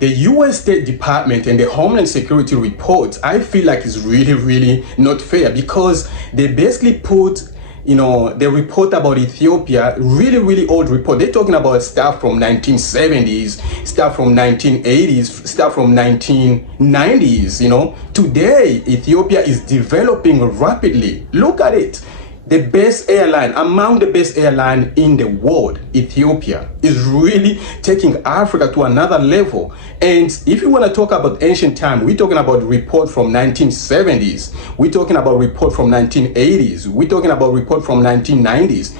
The US State Department and the Homeland Security report, I feel like is really not fair, because they basically put, the report about Ethiopia, really old report. They're talking about stuff from 1970s, stuff from 1980s, stuff from 1990s. Today, Ethiopia is developing rapidly. Look at it. The best airline, among the best airline in the world, Ethiopia, is really taking Africa to another level. And if you want to talk about ancient time, we're talking about report from 1970s. We're talking about report from 1980s. We're talking about report from 1990s.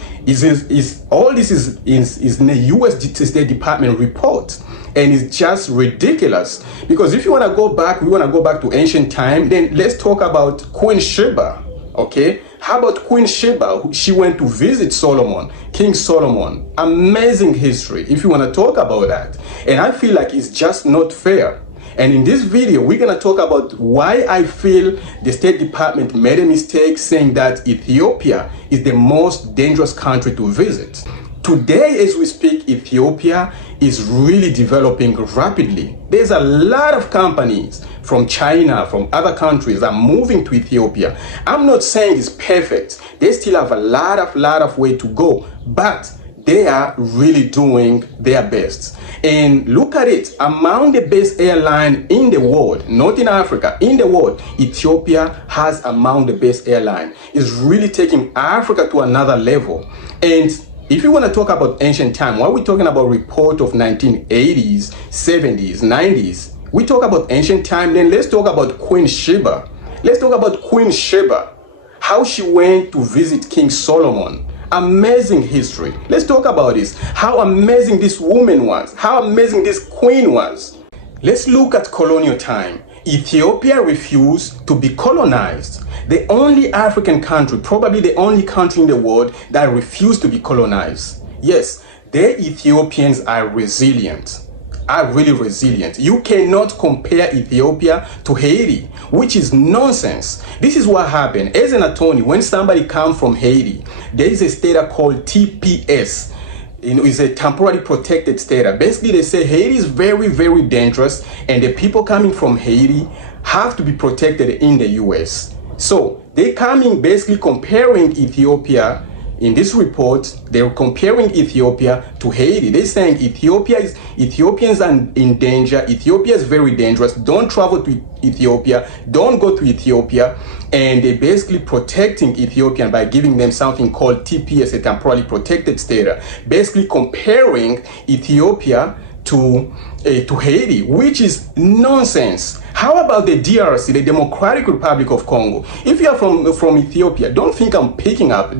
All this is in the US State Department report. And it's just ridiculous. Because if you want to go back, we want to go back to ancient time, then let's talk about Queen Sheba. Okay, how about Queen Sheba? She went to visit Solomon, King Solomon. Amazing history, if you want to talk about that. And I feel like it's just not fair. And in this video, we're going to talk about why I feel the State Department made a mistake saying that Ethiopia is the most dangerous country to visit. Today, as we speak, Ethiopia is really developing rapidly. There's a lot of companies from China, from other countries are moving to Ethiopia. I'm not saying it's perfect. They still have a lot of way to go, but they are really doing their best. And look at it, among the best airline in the world, not in Africa, in the world, Ethiopia has among the best airline. It's really taking Africa to another level. And if you want to talk about ancient time, while we're talking about report of 1980s, 70s, 90s, we talk about ancient time, then let's talk about Queen Sheba. Let's talk about Queen Sheba, how she went to visit King Solomon. Amazing history. Let's talk about this, how amazing this woman was, how amazing this queen was. Let's look at colonial time. Ethiopia refused to be colonized. The only African country, probably the only country in the world that refused to be colonized. Yes, the Ethiopians are resilient, are really resilient. You cannot compare Ethiopia to Haiti, which is nonsense. This is what happened. As an attorney, when somebody comes from Haiti, there is a status called TPS. It's a temporarily protected status. Basically, they say Haiti is very dangerous, and the people coming from Haiti have to be protected in the US. So they coming basically comparing Ethiopia. In this report, they're comparing Ethiopia to Haiti. They're saying Ethiopians are in danger. Ethiopia is very dangerous. Don't travel to Ethiopia. Don't go to Ethiopia. And they're basically protecting Ethiopian by giving them something called TPS, a temporarily protected status. Basically comparing Ethiopia to Haiti, which is nonsense. How about the DRC, the Democratic Republic of Congo? If you are from Ethiopia, don't think I'm picking up.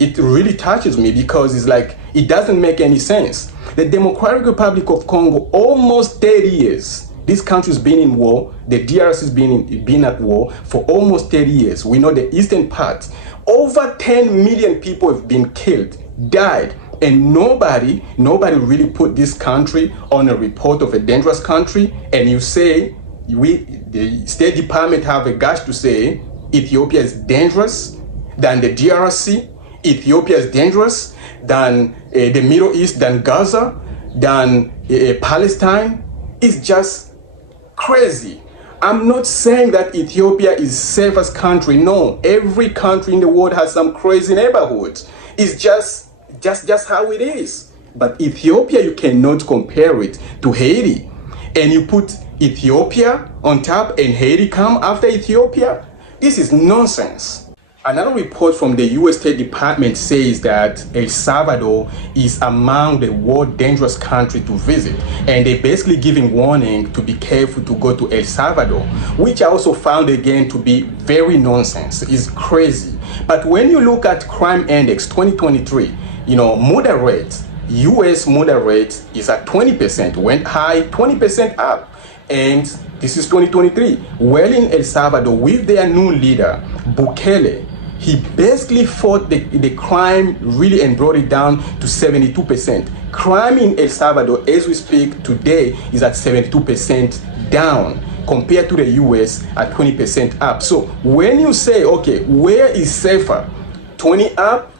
It really touches me, because it's like, it doesn't make any sense. The Democratic Republic of Congo, almost 30 years. This country's been in war. The DRC has been at war for almost 30 years. We know the eastern part. Over 10 million people have been killed, died, and nobody really put this country on a report of a dangerous country. And you say, the State Department have a guts to say Ethiopia is dangerous than the DRC. Ethiopia is dangerous than the Middle East, than Gaza, than Palestine. It's just crazy. I'm not saying that Ethiopia is safest country. No, every country in the world has some crazy neighborhoods. It's just how it is. But Ethiopia, you cannot compare it to Haiti. And you put Ethiopia on top and Haiti come after Ethiopia. This is nonsense. Another report from the US State Department says that El Salvador is among the world dangerous country to visit, and they're basically giving warning to be careful to go to El Salvador, which I also found again to be very nonsense. It's crazy. But when you look at crime index 2023, murder rate, US murder rate is at 20%, went high, 20% up. And this is 2023. Well, in El Salvador, with their new leader, Bukele, he basically fought the crime really and brought it down to 72%. Crime in El Salvador, as we speak today, is at 72% down compared to the US at 20% up. So when you say, okay, where is safer, 20 up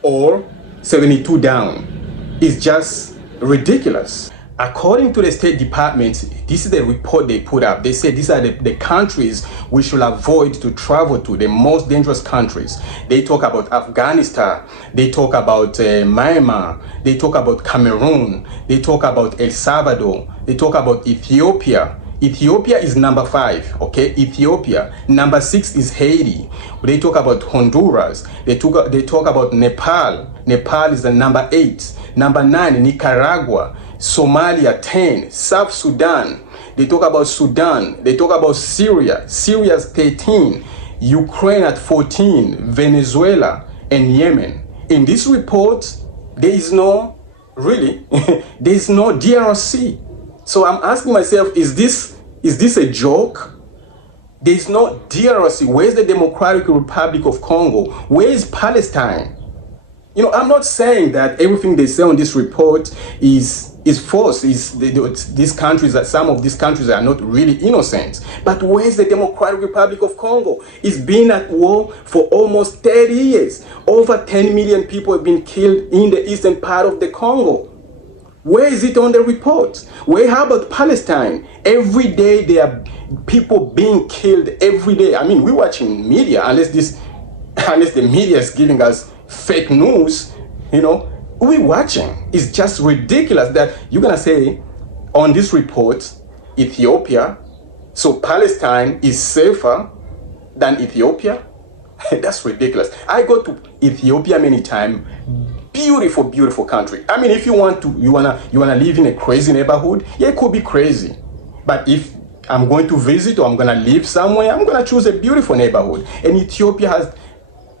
or 72 down? It's just ridiculous. According to the State Department, this is the report they put up. They said these are the countries we should avoid to travel to, the most dangerous countries. They talk about Afghanistan, they talk about Myanmar, they talk about Cameroon, they talk about El Salvador, they talk about Ethiopia. Ethiopia is number 5, okay? Ethiopia. Number 6 is Haiti. They talk about Honduras. They talk about Nepal. Nepal is the number 8. Number 9, Nicaragua. Somalia, 10. South Sudan. They talk about Sudan. They talk about Syria. Syria's 13. Ukraine at 14. Venezuela and Yemen. In this report, there is no, really, there is no DRC. So I'm asking myself, is this a joke? There is no DRC. Where's the Democratic Republic of Congo? Where is Palestine? I'm not saying that everything they say on this report is false. These countries, that some of these countries are not really innocent. But where's the Democratic Republic of Congo? It's been at war for almost 30 years. Over 10 million people have been killed in the eastern part of the Congo. Where is it on the report? How about Palestine? Every day there are people being killed every day. I mean, we're watching media, unless the media is giving us fake news, we're watching. It's just ridiculous that you're gonna say on this report, Ethiopia, so Palestine is safer than Ethiopia? That's ridiculous. I go to Ethiopia many times. Beautiful, beautiful country. I mean, if you wanna live in a crazy neighborhood, yeah, it could be crazy. But if I'm going to visit or I'm gonna live somewhere, I'm gonna choose a beautiful neighborhood. And Ethiopia has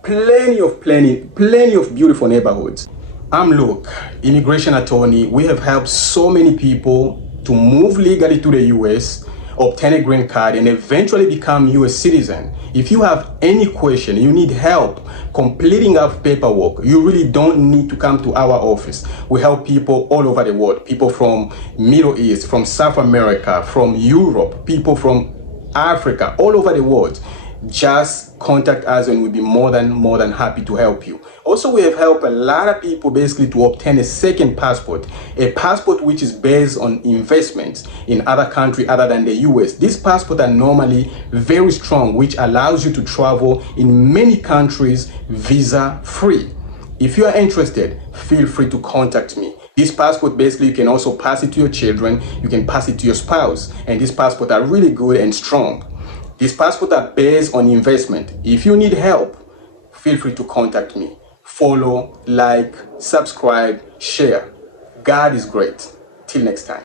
plenty of beautiful neighborhoods. I'm Luke, immigration attorney. We have helped so many people to move legally to the US, obtain a green card, and eventually become US citizen. If you have any question, you need help completing our paperwork, you really don't need to come to our office. We help people all over the world, people from Middle East, from South America, from Europe, people from Africa, all over the world. Just contact us and we'll be more than happy to help you. Also, we have helped a lot of people basically to obtain a second passport, a passport which is based on investments in other countries other than the US. These passports are normally very strong, which allows you to travel in many countries visa free. If you are interested, feel free to contact me. This passport, basically, you can also pass it to your children, you can pass it to your spouse, and these passports are really good and strong. These passports are based on investment. If you need help, feel free to contact me. Follow, like, subscribe, share. God is great. Till next time.